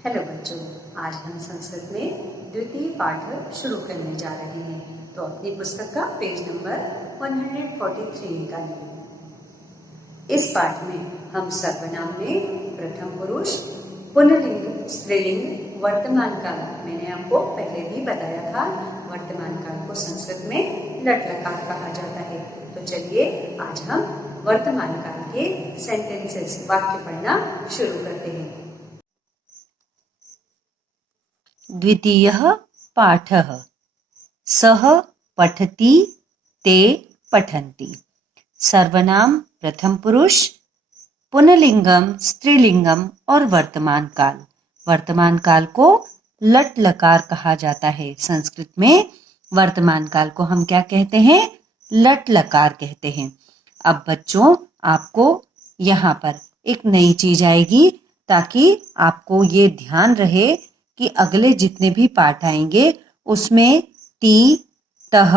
Hello बच्चों, आज हम संस्कृत में द्वितीय पाठ शुरू करने जा रहे हैं। तो अपनी पुस्तक का पेज नंबर 143 निकालिए। इस पाठ में हम सर्वनाम में प्रथम पुरुष, पुनर्लिंग, स्त्रीलिंग, वर्तमान काल, मैंने आपको पहले भी बताया था, वर्तमान काल को संस्कृत में लट लकार कहा जाता है। तो चलिए आज हम वर्तमान काल के सेंटेंसेस, वाक्य पढ़ना शुरू करते हैं। द्वितीयः पाठः। सः पठति, ते पठन्ति। सर्वनाम प्रथम पुरुष, पुनर्लिंगम, स्त्रीलिंगम और वर्तमान काल। वर्तमान काल को लट लकार कहा जाता है। संस्कृत में वर्तमान काल को हम क्या कहते हैं? लट लकार कहते हैं। अब बच्चों, आपको यहाँ पर एक नई चीज आएगी ताकि आपको ये ध्यान रहे कि अगले जितने भी पाठ आएंगे उसमें ती, तह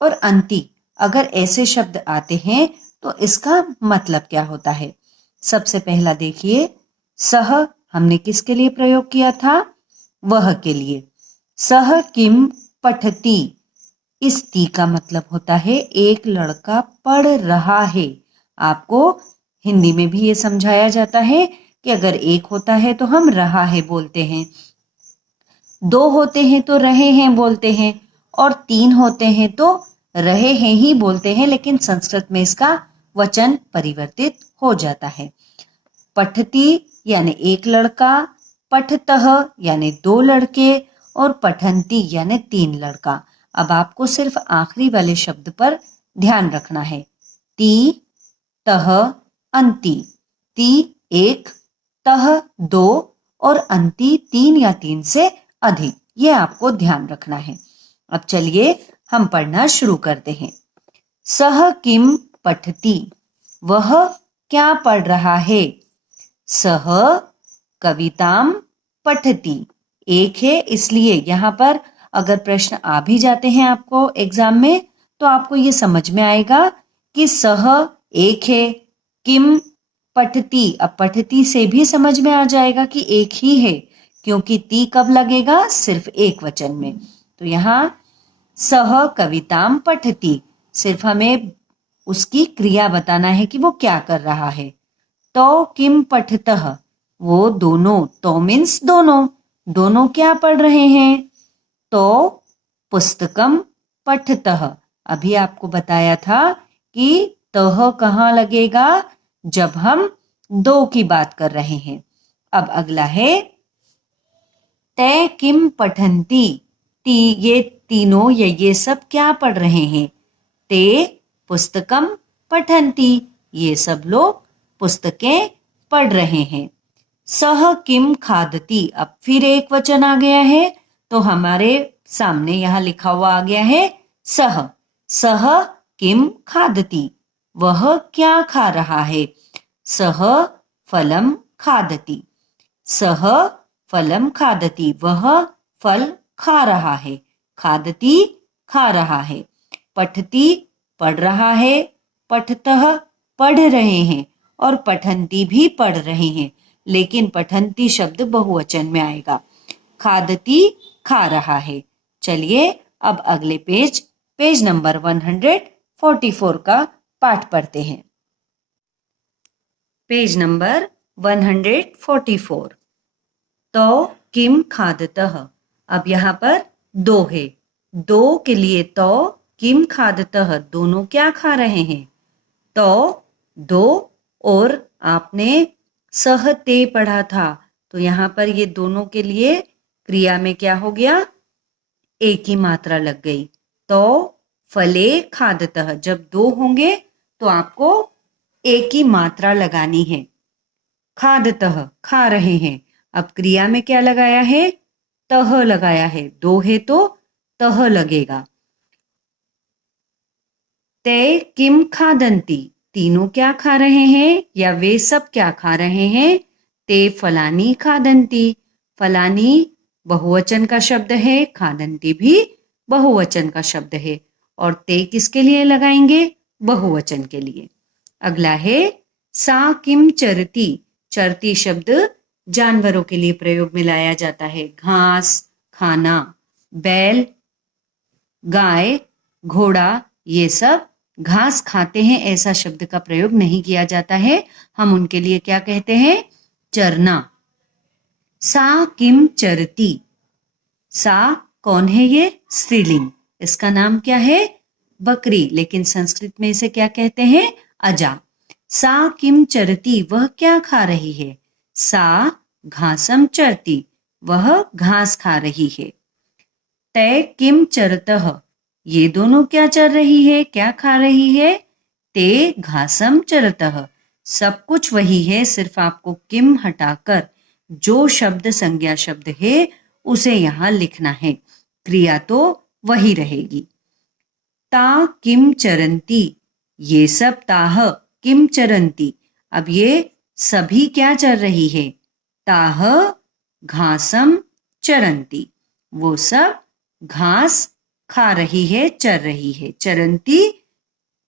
और अंति अगर ऐसे शब्द आते हैं तो इसका मतलब क्या होता है। सबसे पहला देखिए, सह हमने किसके लिए प्रयोग किया था? वह के लिए। सह किम पठति, इस ती का मतलब होता है एक लड़का पढ़ रहा है। आपको हिंदी में भी ये समझाया जाता है कि अगर एक होता है तो हम रहा है बोलते हैं, दो होते हैं तो रहे हैं बोलते हैं, और तीन होते हैं तो रहे हैं ही बोलते हैं, लेकिन संस्कृत में इसका वचन परिवर्तित हो जाता है। पठती यानी एक लड़का, पठतः यानी दो लड़के और पठंती यानी तीन लड़का। अब आपको सिर्फ आखिरी वाले शब्द पर ध्यान रखना है। ती, तह, अंति। ती एक, तह दो और अंति तीन या तीन से अधिक, ये आपको ध्यान रखना है। अब चलिए हम पढ़ना शुरू करते हैं। सह किम पठति, वह क्या पढ़ रहा है? सह कविताम पठति, एक है, इसलिए यहाँ पर अगर प्रश्न आ भी जाते हैं आपको एग्जाम में तो आपको ये समझ में आएगा कि सह एक है, किम पठति, अब पठति से भी समझ में आ जाएगा कि एक ही है, क्योंकि ती कब लगेगा? सिर्फ एक वचन में। तो यहाँ सह कविताम पठति, सिर्फ हमें उसकी क्रिया बताना है कि वो क्या कर रहा है। तो किम पठतः, वो दोनों, तो मीन्स दोनों, दोनों क्या पढ़ रहे हैं? तो पुस्तकम पठतः, अभी आपको बताया था कि तह कहाँ लगेगा? जब हम दो की बात कर रहे हैं। अब अगला है ते किम पठन्ति, ती, ये तीनों या ये सब क्या पढ़ रहे हैं? ते पुस्तकम पठन्ति, ये सब लोग पुस्तकें पढ़ रहे हैं। सह किम खादति, अब फिर एक वचन आ गया है, तो हमारे सामने यहाँ लिखा हुआ आ गया है सह। सह किम खादति, वह क्या खा रहा है? सह फलम खादति, सह फलम खादति, वह फल खा रहा है। खादति खा रहा है। पठति पढ़ रहा है, पठतः पढ़ रहे हैं और पठन्ति भी पढ़ रहे हैं, लेकिन पठन्ति शब्द बहुवचन में आएगा। खादति खा रहा है। चलिए अब अगले पेज नंबर 144 का पाठ पढ़ते हैं। Page number 144। तो किम खादतः, अब यहाँ पर दो है, दो के लिए तो, किम खादतः, दोनों क्या खा रहे हैं? तो दो, और आपने सह ते पढ़ा था, तो यहाँ पर ये दोनों के लिए क्रिया में क्या हो गया? एक ही मात्रा लग गई। तो फले खादतः, जब दो होंगे तो आपको एक ही मात्रा लगानी है। खादतः खा रहे हैं, अब क्रिया में क्या लगाया है? तह लगाया है, दो है तो तह लगेगा। ते किम खादंती, तीनों क्या खा रहे हैं या वे सब क्या खा रहे हैं? ते फलानी खादंती, फलानी बहुवचन का शब्द है, खादंती भी बहुवचन का शब्द है, और ते किसके लिए लगाएंगे? बहुवचन के लिए। अगला है सा किम चरती, चरती शब्द जानवरों के लिए प्रयोग में लाया जाता है। घास खाना, बैल, गाय, घोड़ा, ये सब घास खाते हैं ऐसा शब्द का प्रयोग नहीं किया जाता है। हम उनके लिए क्या कहते हैं? चरना। सा किम चरती। सा कौन है? ये स्त्रीलिंग। इसका नाम क्या है? बकरी। लेकिन संस्कृत में इसे क्या कहते हैं? अजा। सा किम चरती, वह क्या खा रही है? सा घासम चरती, वह घास खा रही है। तय किम चरतः, ये दोनों क्या चर रही है, क्या खा रही है? ते घासम चरतः, सब कुछ वही है, सिर्फ आपको किम हटाकर जो शब्द संज्ञा शब्द है उसे यहां लिखना है। क्रिया तो वही रहेगी। ता किम चरंती, ये सब ताह किम चरंती, अब ये सभी क्या चर रही है? ताह घासम चरंती, वो सब घास खा रही है, चर रही है। चरंती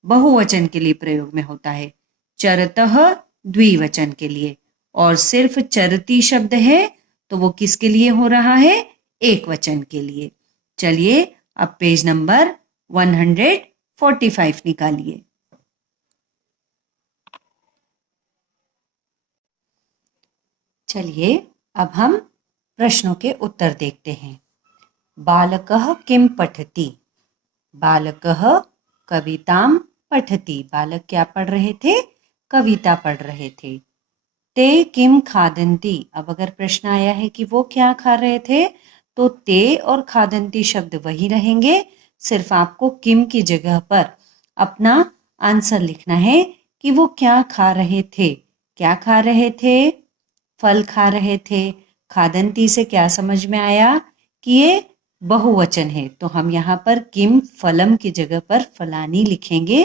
बहुवचन के लिए प्रयोग में होता है, चरतः द्विवचन के लिए। और सिर्फ चरती शब्द है तो वो किसके लिए हो रहा है? एक वचन के लिए। चलिए अब पेज नंबर 145 निकालिए। चलिए अब हम प्रश्नों के उत्तर देखते हैं। बालकः किम पठति। बालकः कविताम पठति, बालक क्या पढ़ रहे थे? कविता पढ़ रहे थे। ते किम खादंती, अब अगर प्रश्न आया है कि वो क्या खा रहे थे तो ते और खादंती शब्द वही रहेंगे, सिर्फ आपको किम की जगह पर अपना आंसर लिखना है कि वो क्या खा रहे थे। क्या खा रहे थे? फल खा रहे थे। खादंती से क्या समझ में आया कि ये बहुवचन है, तो हम यहाँ पर किम फलम की जगह पर फलानी लिखेंगे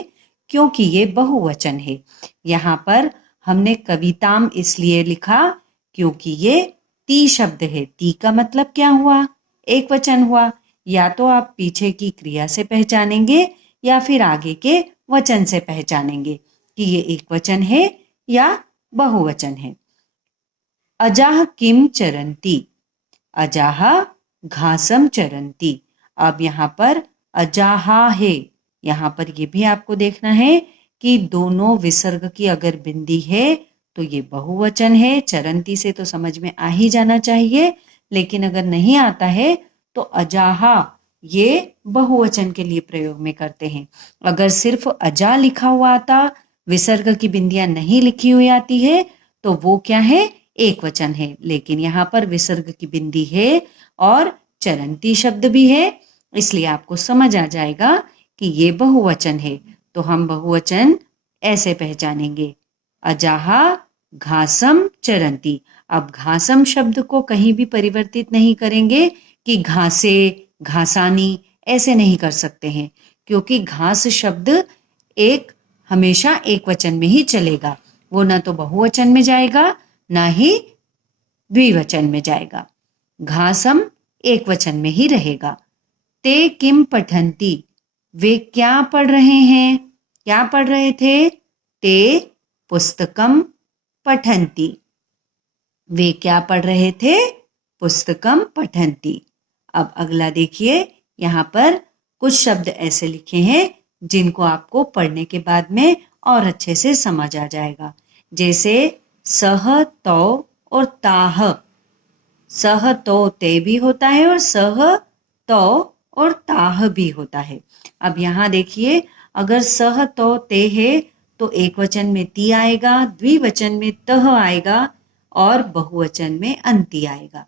क्योंकि ये बहुवचन है। यहाँ पर हमने कविताम इसलिए लिखा क्योंकि ये ती शब्द है। ती का मतलब क्या हुआ? एक वचन हुआ। या तो आप पीछे की क्रिया से पहचानेंगे या फिर आगे के वचन से पहचानेंगे कि ये एक वचन है या बहुवचन है। अजाह किम चरंती, अजाह घासम चरंती। अब यहाँ पर अजाहा है, यहाँ पर ये भी आपको देखना है कि दोनों विसर्ग की अगर बिंदी है तो ये बहुवचन है। चरंती से तो समझ में आ ही जाना चाहिए, लेकिन अगर नहीं आता है तो अजाहा ये बहुवचन के लिए प्रयोग में करते हैं। अगर सिर्फ अजा लिखा हुआ आता, विसर्ग की बिंदियां नहीं लिखी हुई आती है तो वो क्या है? एक वचन है। लेकिन यहाँ पर विसर्ग की बिंदी है और चरंती शब्द भी है, इसलिए आपको समझ आ जाएगा कि ये बहुवचन है। तो हम बहुवचन ऐसे पहचानेंगे, अजाहा घासम चरंती। अब घासम शब्द को कहीं भी परिवर्तित नहीं करेंगे कि घासे, घासानी, ऐसे नहीं कर सकते हैं, क्योंकि घास शब्द एक हमेशा एक वचन में ही चलेगा। वो ना तो बहुवचन में जाएगा ना ही द्विवचन में जाएगा। घासम एक वचन में ही रहेगा। ते किम पठंती, वे क्या पढ़ रहे हैं? क्या पढ़ रहे थे? ते पुस्तकम पठंती, वे क्या पढ़ रहे थे? पुस्तकम पठंती। अब अगला देखिए, यहाँ पर कुछ शब्द ऐसे लिखे हैं जिनको आपको पढ़ने के बाद में और अच्छे से समझ आ जाएगा। जैसे सह, तो और ताह। सह तो ते भी होता है और सह तो और ताह भी होता है। अब यहाँ देखिए, अगर सह तो ते है तो एक वचन में ती आएगा, द्विवचन में तह आएगा और बहुवचन में अंति आएगा।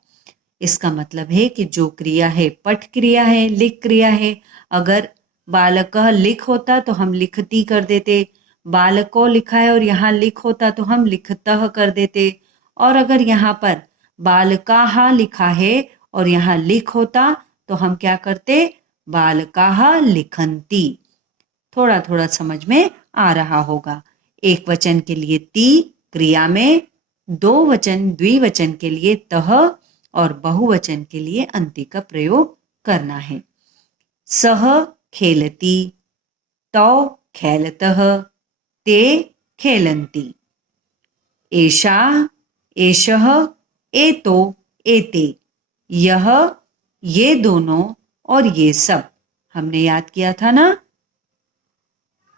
इसका मतलब है कि जो क्रिया है पठ क्रिया है, लिख क्रिया है। अगर बालक लिख होता तो हम लिखती कर देते, बालको लिखा है और यहाँ लिख होता तो हम लिखतः कर देते। और अगर यहाँ पर बालकाहा लिखा है और यहाँ लिख होता तो हम क्या करते? बालकाहा लिखंती। थोड़ा थोड़ा समझ में आ रहा होगा। एक वचन के लिए ती क्रिया में, दो वचन द्विवचन के लिए तह और बहुवचन के लिए अंति का प्रयोग करना है। सह खेलती, तौ खेलतः, ते खेलन्ति। एषा, एषः एतो एते, यह, ये दोनों और ये सब। हमने याद किया था ना,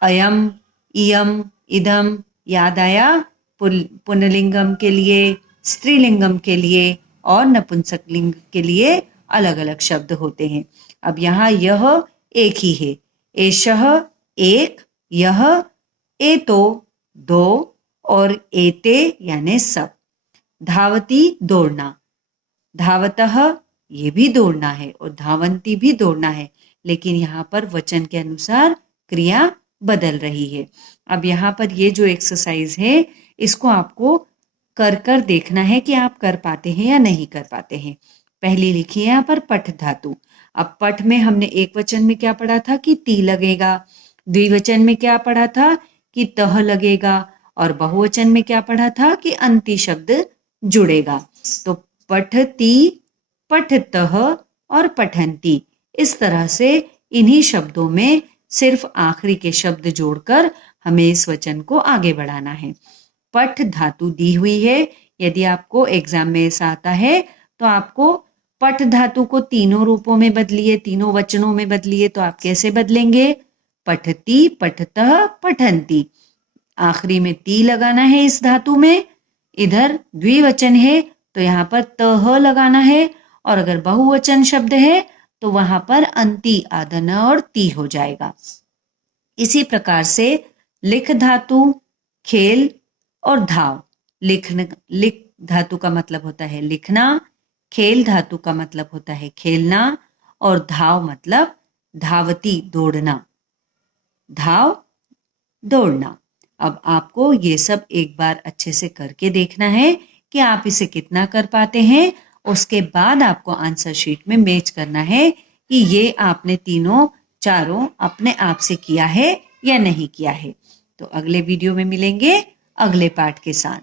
अयम, इयम, इदम, याद आया? पुल्लिंगम के लिए, स्त्रीलिंगम के लिए और नपुंसकलिंग के लिए अलग अलग शब्द होते हैं। अब यहाँ यह एक ही है, एषः एक, यह, एतो दो और एते यानी सब। धावती दौड़ना, धावतः ये भी दौड़ना है और धावंती भी दौड़ना है, लेकिन यहाँ पर वचन के अनुसार क्रिया बदल रही है। अब यहाँ पर ये जो एक्सरसाइज है इसको आपको कर कर देखना है कि आप कर पाते हैं या नहीं कर पाते हैं। पहली लिखी है यहाँ पर पठ धातु। अब पठ में हमने एक वचन में क्या पढ़ा था कि ती लगेगा, द्विवचन में क्या पढ़ा था कि तह लगेगा, और बहुवचन में क्या पढ़ा था कि अंति शब्द जुड़ेगा। तो पठती, पठतः और पठंती, इस तरह से इन्हीं शब्दों में सिर्फ आखिरी के शब्द जोड़कर हमें इस वचन को आगे बढ़ाना है। पठ धातु दी हुई है, यदि आपको एग्जाम में ऐसा आता है तो आपको पठ धातु को तीनों रूपों में बदलिए, तीनों वचनों में बदलिए। तो आप कैसे बदलेंगे? पठती, पठतः, पठंती, आखिरी में ती लगाना है इस धातु में। इधर द्विवचन है तो यहाँ पर तह लगाना है, और अगर बहुवचन शब्द है तो वहां पर अंति आधा न और ती हो जाएगा। इसी प्रकार से लिख धातु, खेल और धाव। लिख धातु का मतलब होता है लिखना, खेल धातु का मतलब होता है खेलना, और धाव मतलब धावती दौड़ना, धाव दौड़ना। अब आपको ये सब एक बार अच्छे से करके देखना है कि आप इसे कितना कर पाते हैं। उसके बाद आपको आंसर शीट में मैच करना है कि ये आपने तीनों चारों अपने आप से किया है या नहीं किया है। तो अगले वीडियो में मिलेंगे अगले पार्ट के साथ।